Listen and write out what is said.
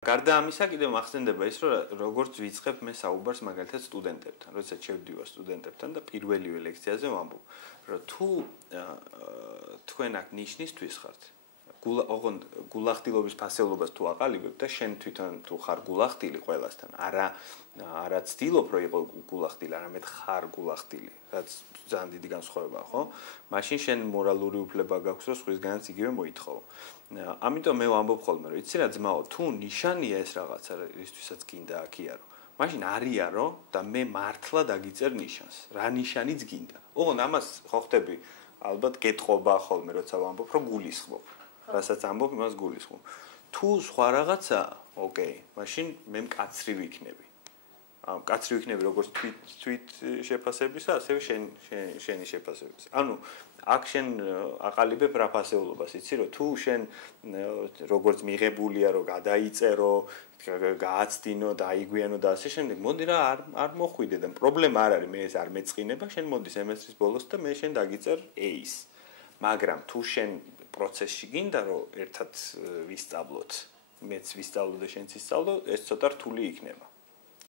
გარდა ამისა, კიდევ მახსენდება ის, რომ როგორც ვიწყებ მე საუბარს მაგალითად სტუდენტებთან, როდესაც შევდივარ სტუდენტებთან და პირველივე ლექციაზე ვამბობ, რომ თუ თქვენ აქ ნიშნისთვის ხართ, გულახდილობის ფასეულობას თუ აყალიბებ და შენ თვითონ თუ ხარ გულახდილი ყველასთან, არა ცდილობ რომ იყო გულახდილი, არამედ ხარ გულახდილი, რაც ძალიან დიდი განსხვავებაა, ხო? მაშინ შენ მორალური უფლება გაქვს, რომ სხვისგანაც იგივე მოითხოვო. ამიტომ მე ვამბობ ხოლმე, რომ იცი რა ძმაო, თუ ნიშანია ეს რაღაცა, ისთვისაც გინდა აქიარო. მაშინ არიარო და მე მართლა დაგიწერ ნიშანს. რა ნიშანიც გინდა. ოღონდ ამას ხო ხდები ალბათ გეტყობა ხოლმე, როცა ვამბობ, რომ გულისხმობ. რასაც ამბობ, იმას გულისხმობ. თუ სხვა რაღაცა, ოკეი, მაშინ მე მკაცრი ვიქნები. მკაცრი ვიქნები როგორც თვით შეფასებისა, ასევე შენი შეფასებისა. ანუ აქ შენ აყალიბებ რა ფასეულობას, იცი რომ თუ შენ როგორც მიღებულია რომ გადაიწერო, გააცდინო, დაიგვიანო და ასე შემდეგ, მოდი რა არ მოხვიდე და პრობლემა არ არის, მე ეს არ მეწყინება, შენ მოდი სემესტრის ბოლოს და მე შენ დაგიწერ A-ს. მაგრამ თუ შენ პროცესში გინდა რომ ერთად ვისწავლოთ, მეც ვისწავლო და შენც ისწავლო, ეს ცოტა რთული იქნება.